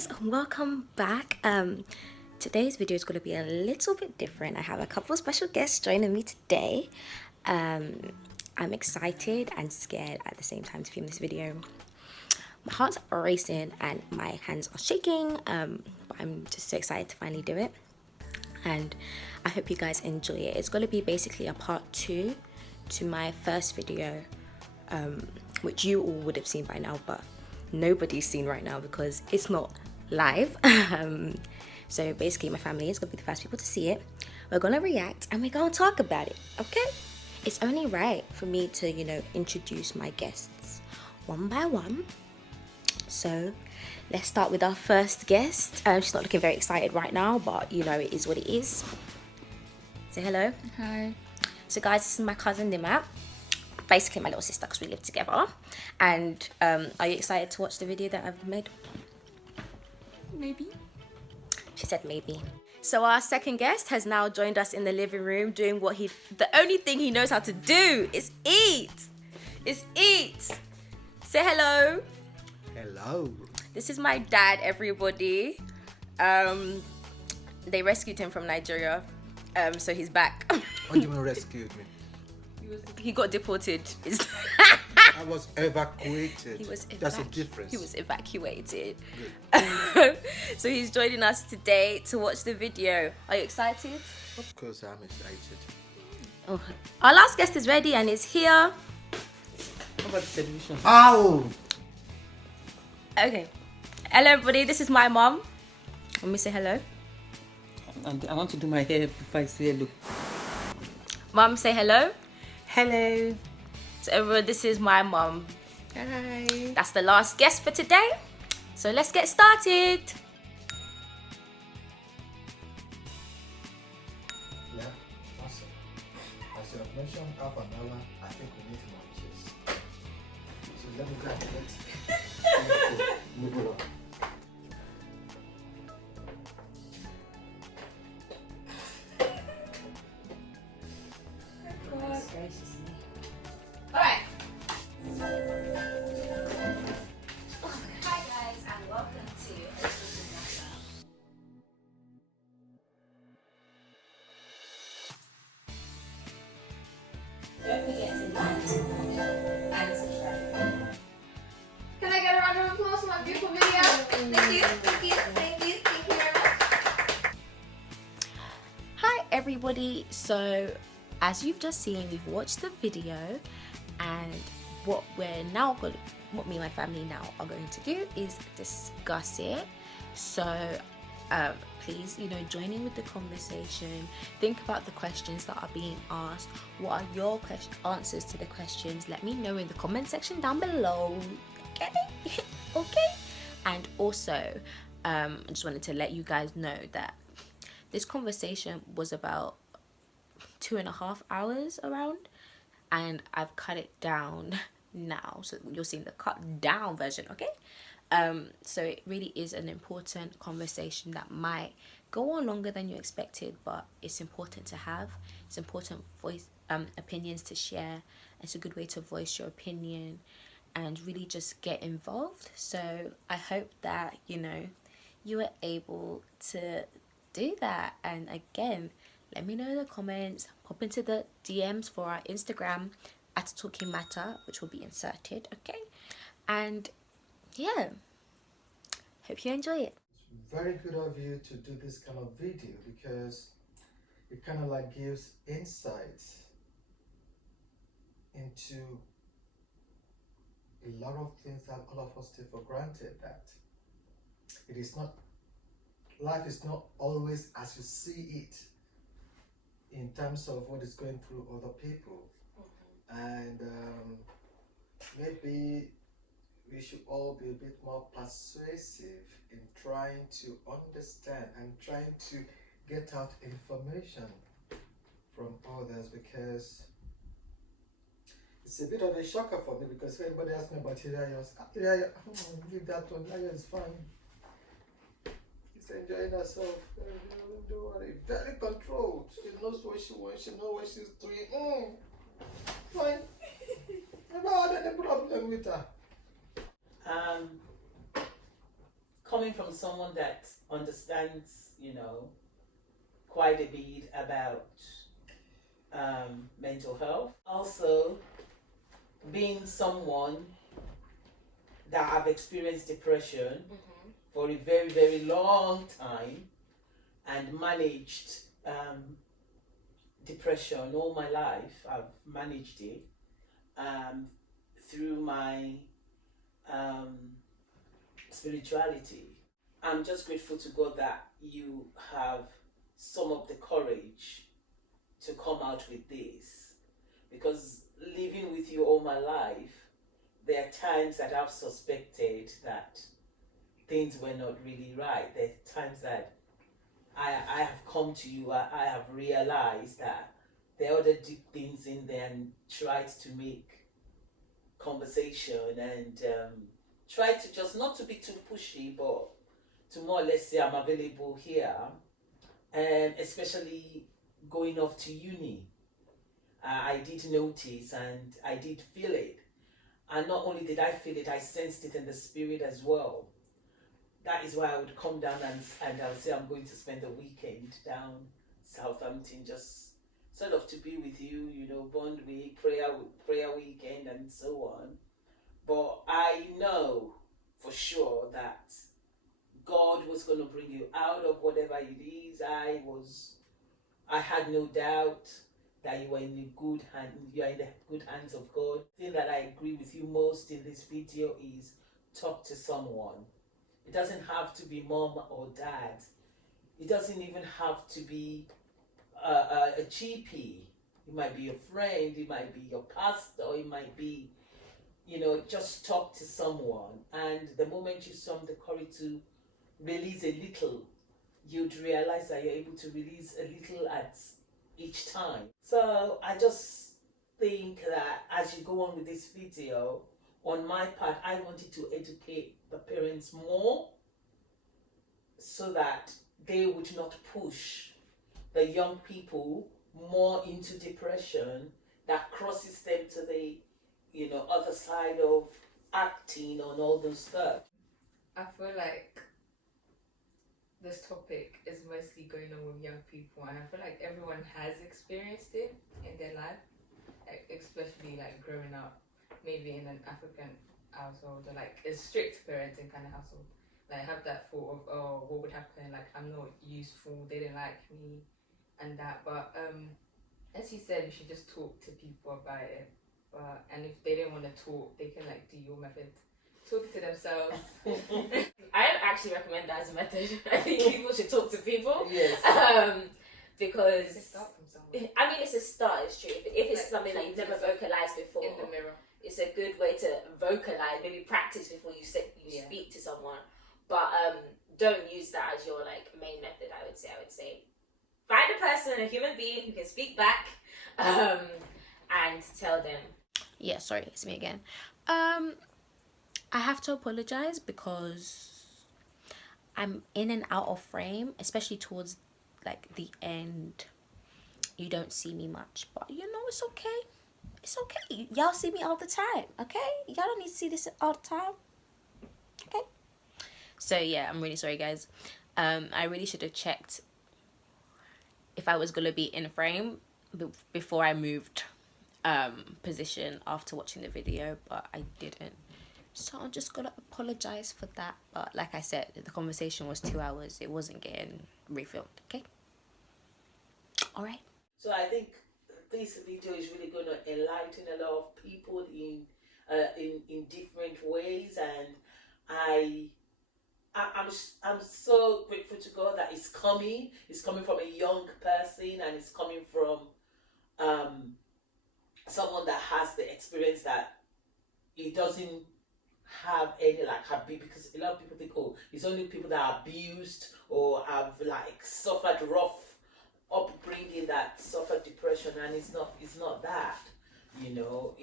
guys, welcome back. Today's video is going to be a little bit different. I have a couple of special guests joining me today. I'm excited and scared at the same time to film this video. My heart's racing and my hands are shaking, but I'm just so excited to finally do it, and I hope you guys enjoy it. It's going to be basically a part 2 to my first video, which you all would have seen by now, but nobody's seen right now because it's not live. So basically my family is going to be the first people to see it. We're going to react and we're going to talk about it, okay? It's only right for me to, introduce my guests one by one. So let's start with our first guest. She's not looking very excited right now, but it is what it is. Say hello. Hi. So guys, this is my cousin Nimat, basically my little sister because we live together. And are you excited to watch the video that I've made? Maybe. She said maybe. So our second guest has now joined us in the living room doing the only thing he knows how to do is eat. Say hello. Hello. This is my dad, everybody. They rescued him from Nigeria, so he's back. What do you mean rescued me? He got deported. I was evacuated. That's a difference. He was evacuated. So he's joining us today to watch the video. Are you excited? Of course I'm excited. Oh, our last guest is ready and is here. How about the television? Ow! Okay. Hello everybody, this is my mom. Let me say hello. And I want to do my hair before I say hello. Mom, say hello. Hello. So everyone, this is my mom. Hi. That's the last guest for today. So let's get started. Yeah, awesome. As you have mentioned, half an hour, I think we need lunches. So let me go and get move it on. Alright. Hi guys and welcome to Atalking Matter. Don't forget to like and subscribe. Can I get a round of applause for my beautiful video? Thank you very much. Hi everybody. So as you've just seen, we've watched the video, and what me and my family now are going to do is discuss it. So please, join in with the conversation. Think about the questions that are being asked. What are your answers to the questions? Let me know in the comment section down below. Okay? Okay? And also, I just wanted to let you guys know that this conversation was about 2.5 hours around, and I've cut it down now, so you're seeing the cut down version. Okay, so it really is an important conversation that might go on longer than you expected, but it's important to have. It's important voice opinions to share. It's a good way to voice your opinion and really just get involved. So I hope that you were able to do that. And again, let me know in the comments. Pop into the DMs for our Instagram at atalkingmatter, which will be inserted. Okay, and yeah, hope you enjoy it. It's very good of you to do this kind of video because it kind of like gives insights into a lot of things that all of us take for granted, that it is not, life is not always as you see it in terms of what is going through other people. And maybe we should all be a bit more persuasive in trying to understand and trying to get out information from others, because it's a bit of a shocker for me, because if anybody asks me about Hiraya, leave that one, Hiraya is fine. She's enjoying herself. Don't worry. Very controlled. She knows what she wants. She knows what she's doing. Fine. Never had any problem with her. coming from someone that understands, you know, quite a bit about mental health. Also, being someone that have experienced depression for a very, very long time and managed depression all my life. I've managed it through my spirituality. I'm just grateful to God that you have some of the courage to come out with this, because living with you all my life, there are times that I've suspected that things were not really right. There are times that I have come to you, I have realized that there are other deep things in there, and tried to make conversation and try to just not to be too pushy, but to more or less say I'm available here, and especially going off to uni. I did notice and I did feel it. And not only did I feel it, I sensed it in the spirit as well. That is why I would come down and I'll say I'm going to spend the weekend down Southampton, just sort of to be with you, you know, bond week, prayer weekend and so on. But I know for sure that God was going to bring you out of whatever it is. I had no doubt that you are in the good hand, you are in the good hands of God. The thing that I agree with you most in this video is talk to someone. It doesn't have to be mom or dad. It doesn't even have to be a GP. It might be a friend, it might be your pastor, it might be, you know, just talk to someone. And the moment you summon the courage to release a little, you'd realize that you're able to release a little at each time. So I just think that as you go on with this video, on my part, I wanted to educate the parents more so that they would not push the young people more into depression that crosses them to the, you know, other side of acting on all those stuff. I feel like this topic is mostly going on with young people, and I feel like everyone has experienced it in their life, especially like growing up maybe in an African household, or like a strict parenting kind of household. Like have that thought of, oh, what would happen, like I'm not useful, they didn't like me and that. But as you said, you should just talk to people about it. And if they don't want to talk, they can like do your method, talk to themselves. I don't actually recommend that as a method. I think people should talk to people. Yes. Because Start from somewhere. I mean, it's a start. It's true. If it's Like, something that you've never vocalized before, In the mirror. it's a good way to vocalize. Maybe practice before you speak to someone. But don't use that as your like main method. I would say find a person, a human being who can speak back, and tell them. Yeah, sorry, it's me again. I have to apologize because I'm in and out of frame, especially towards like the end. You don't see me much, but you know, it's okay. It's okay. Y'all see me all the time, okay? Y'all don't need to see this all the time, okay? So yeah, I'm really sorry, guys. I really should have checked if I was gonna be in frame before I moved position after watching the video, but I didn't. So I'm just gonna apologize for that. But like I said, the conversation was 2 hours. It wasn't getting refilmed, okay? All right. So I think this video is really going to enlighten a lot of people in different ways, and I'm so grateful to God that it's coming. It's coming from a young person, and it's coming from someone that has the experience that it doesn't have any like abuse, because a lot of people think, oh, it's only people that are abused or have like suffered rough upbringing that suffer depression, and it's not that, you know.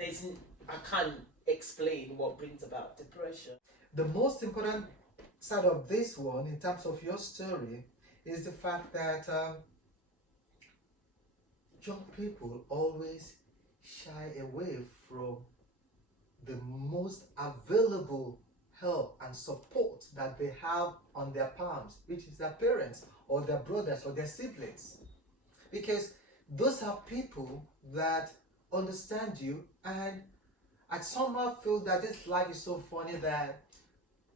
I can't explain what brings about depression. The most important side of this one, in terms of your story, is the fact that young people always shy away from the most available help and support that they have on their palms, which is their parents or their brothers or their siblings. Because those are people that understand you, and I somehow feel that this life is so funny that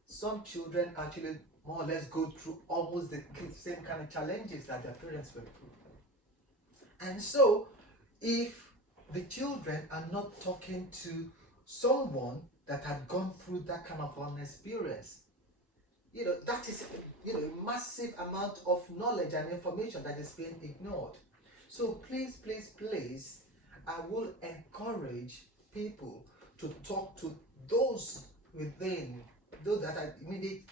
some children actually more or less go through almost the same kind of challenges that their parents went through. And so, if the children are not talking to someone that had gone through that kind of an experience, that is a massive amount of knowledge and information that is being ignored. So please, I will encourage people to talk to those within, those that are immediate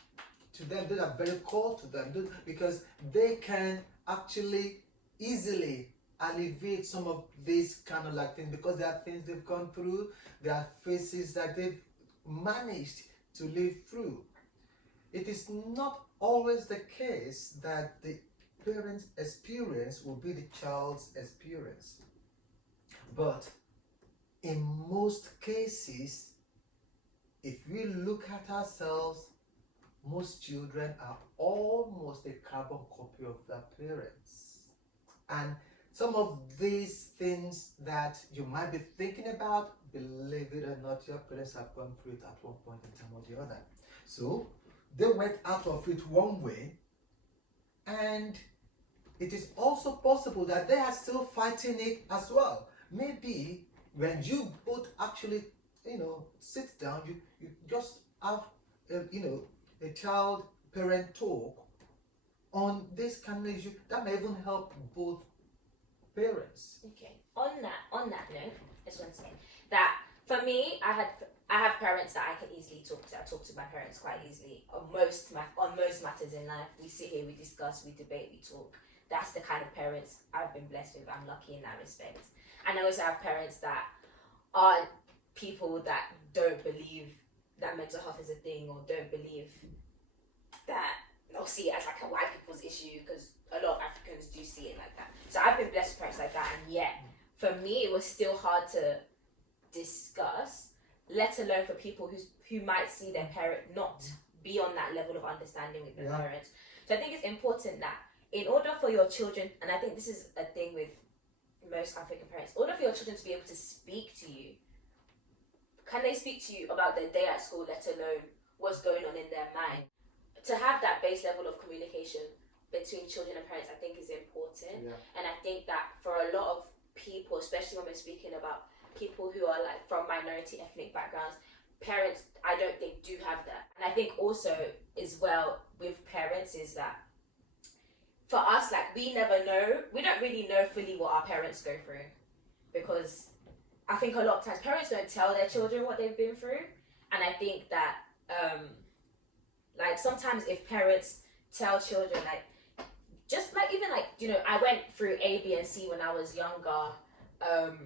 to them, those that are very core to them, because they can actually easily alleviate some of these kind of like things, because there are things they've gone through, there are phases that they've managed to live through. It is not always the case that the parent's experience will be the child's experience, but in most cases, if we look at ourselves, most children are almost a carbon copy of their parents. And some of these things that you might be thinking about, believe it or not, your parents have gone through it at one point in time or the other. So they went out of it one way, and it is also possible that they are still fighting it as well. Maybe when you both actually, sit down, you just have, a child-parent talk on this kind of issue, that may even help both parents. Okay. On that note, I just want to say that for me, I have parents that I can easily talk to. I talk to my parents quite easily on most matters in life. We sit here, we discuss, we debate, we talk. That's the kind of parents I've been blessed with. I'm lucky in that respect. And I also have parents that aren't people that don't believe that mental health is a thing, or don't believe that they'll see it as like a white people's issue, because a lot of Africans do see it like that. So I've been blessed with parents like that, and yet for me it was still hard to discuss, let alone for people who might see their parent not be on that level of understanding with their parents. So I think it's important that in order for your children, and I think this is a thing with most African parents, in order for your children to be able to speak to you, can they speak to you about their day at school, let alone what's going on in their mind? To have that base level of communication between children and parents, I think is important. Yeah. And I think that for a lot of people, especially when we're speaking about people who are like from minority ethnic backgrounds, parents, I don't think do have that. And I think also as well with parents is that for us, like we don't really know fully what our parents go through, because I think a lot of times parents don't tell their children what they've been through. And I think that like sometimes if parents tell children I went through A, B, and C when I was younger, and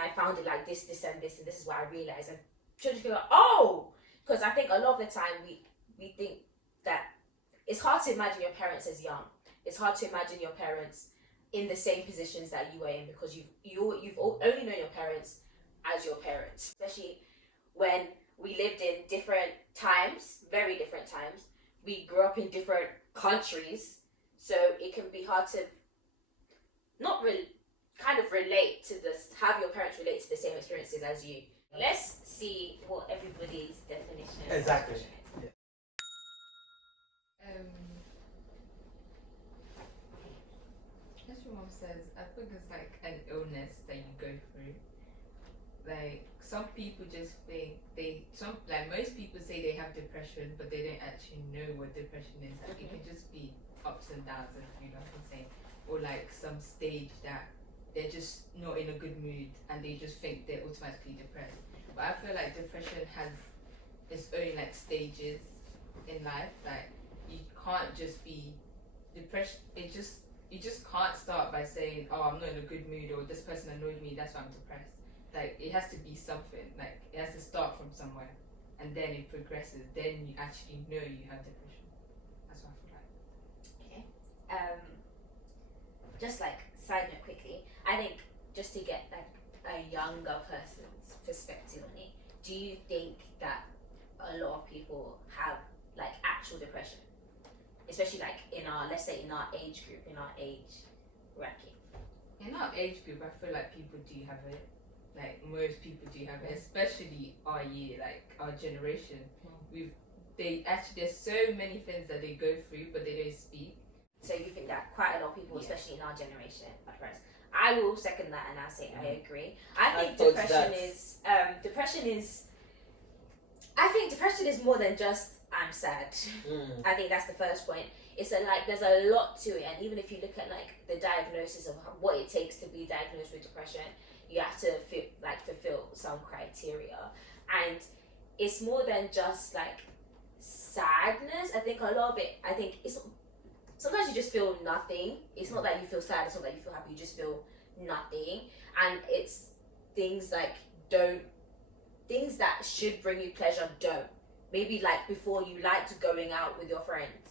I found it like this and this, and this is what I realized, and children go, oh, because I think a lot of the time we think that it's hard to imagine your parents as young. It's hard to imagine your parents in the same positions that you were in, because you've only known your parents as your parents, especially when we lived in different times, very different times. We grew up in different countries, so it can be hard to relate to this, have your parents relate to the same experiences as you. Let's see what everybody's definition of Exactly. depression is. As your mom says, I think it's like an illness that you go through. Like some people just think most people say they have depression, but they don't actually know what depression is. Like, it can just be ups and downs, as you know what I'm saying, or like some stage that they're just not in a good mood and they just think they're automatically depressed. But I feel like depression has its own like stages in life. Like you can't just be depressed. You just can't start by saying, oh, I'm not in a good mood, or this person annoyed me, that's why I'm depressed. Like it has to be something. Like it has to start from somewhere, and then it progresses. Then you actually know you have depression. That's what I feel like. Okay. Just like side note quickly, I think just to get like a younger person's perspective on it, do you think that a a lot of people have like actual depression, especially like in our, let's say in our age group, in our age bracket. In our age group, I feel like people do have it. Like most people do have it, especially our year, like our generation. There's so many things that they go through, but they don't speak. So you think that quite a lot of people, Yeah. especially in our generation, are depressed. I will second that, and I'll say I agree. I think thought depression that- is I think depression is more than just I'm sad. I think that's the first point. It's like there's a lot to it, and even if you look at like the diagnosis of what it takes to be diagnosed with depression, you have to fulfill some criteria, and it's more than just like sadness. I think a lot of it. I think it's sometimes you just feel nothing. It's not that you feel sad. It's not that you feel happy. You just feel nothing, and it's things like things that should bring you pleasure don't. Maybe like before you liked going out with your friends,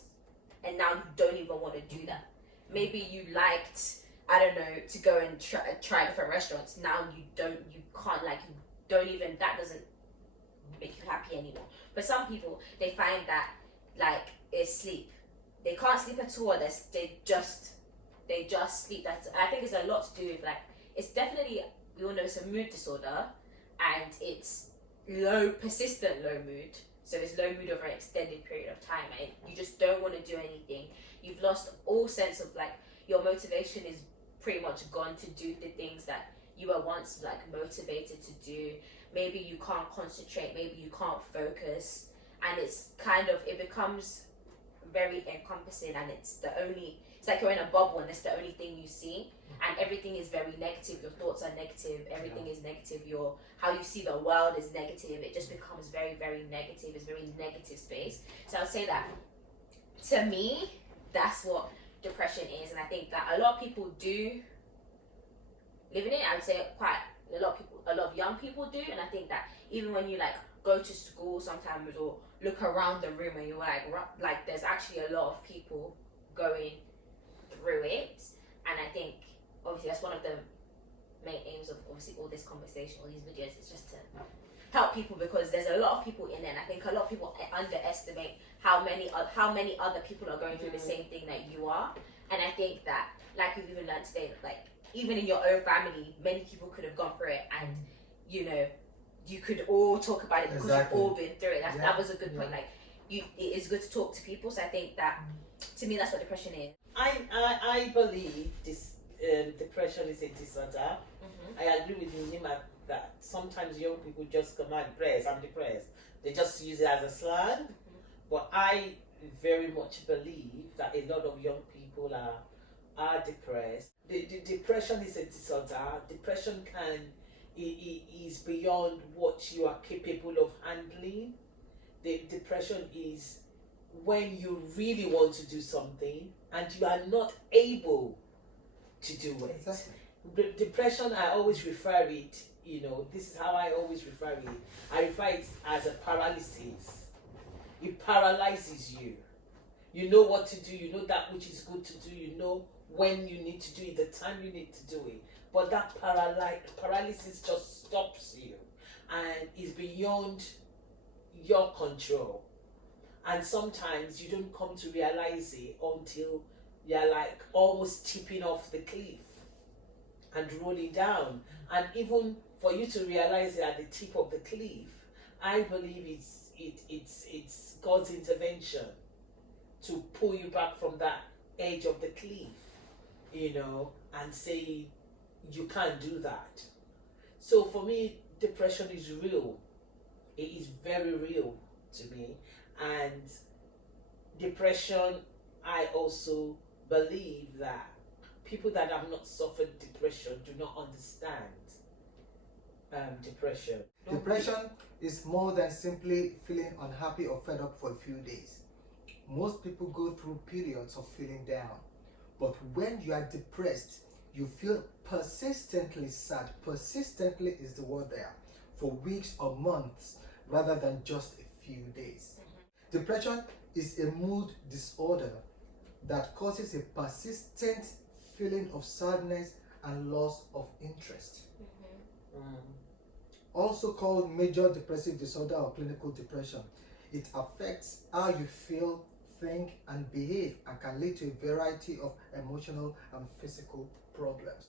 and now you don't even want to do that. Maybe you liked, I don't know, to go and try different restaurants. Now you can't, like, you don't even, that doesn't make you happy anymore. But some people, they find that like it's sleep. They can't sleep at all. They just sleep. I think it's a lot to do with like, it's definitely, we all know it's a mood disorder, and it's persistent low mood. So it's low mood over an extended period of time, and you just don't want to do anything. You've lost all sense of like, your motivation is pretty much gone to do the things that you were once like motivated to do. Maybe you can't concentrate, maybe you can't focus, and it's kind of, it becomes very encompassing, and it's like you're in a bubble and it's the only thing you see, and everything is very negative. Your thoughts are negative, everything is negative, how you see the world is negative. It just becomes very, very negative. It's very negative space. So I would say that to me, that's what depression is, and I think that a lot of people do live in it. I would say quite a lot of young people do, and I think that even when you like go to school sometimes or look around the room and you're like there's actually a lot of people going through it. And I think obviously that's one of the main aims of obviously all this conversation, all these videos, is just to help people, because there's a lot of people in there, and I think a lot of people underestimate how many other people are going through the same thing that you are. And I think that, like we've even learned today, like even in your own family, many people could have gone through it, and you know, you could all talk about it because you've all been through it. That was a good point. Like, it is good to talk to people. So I think that, to me, that's what depression is. I believe this depression is a disorder. I agree with Nima that sometimes young people just come out depressed. I'm depressed. They just use it as a slang. But I very much believe that a lot of young people are depressed. The depression is a disorder. Depression is beyond what you are capable of handling. The depression is when you really want to do something and you are not able to do it. Exactly. Depression, I always refer it, this is how I always refer it. I refer it as a paralysis. It paralyzes you. You know what to do, you know that which is good to do, you know when you need to do it, the time you need to do it. But that paralysis just stops you and is beyond your control. And sometimes you don't come to realize it until you're like almost tipping off the cliff and rolling down. And even for you to realize it at the tip of the cliff, I believe it's God's intervention to pull you back from that edge of the cliff, and say you can't do that. So for me, depression is real. It is very real to me. And depression, I also believe that people that have not suffered depression do not understand depression. Depression is more than simply feeling unhappy or fed up for a few days. Most people go through periods of feeling down. But when you are depressed, you feel persistently sad. Persistently is the word there. For weeks or months, rather than just a few days. Depression is a mood disorder that causes a persistent feeling of sadness and loss of interest. Also called major depressive disorder or clinical depression. It affects how you feel, think, and behave, and can lead to a variety of emotional and physical problems.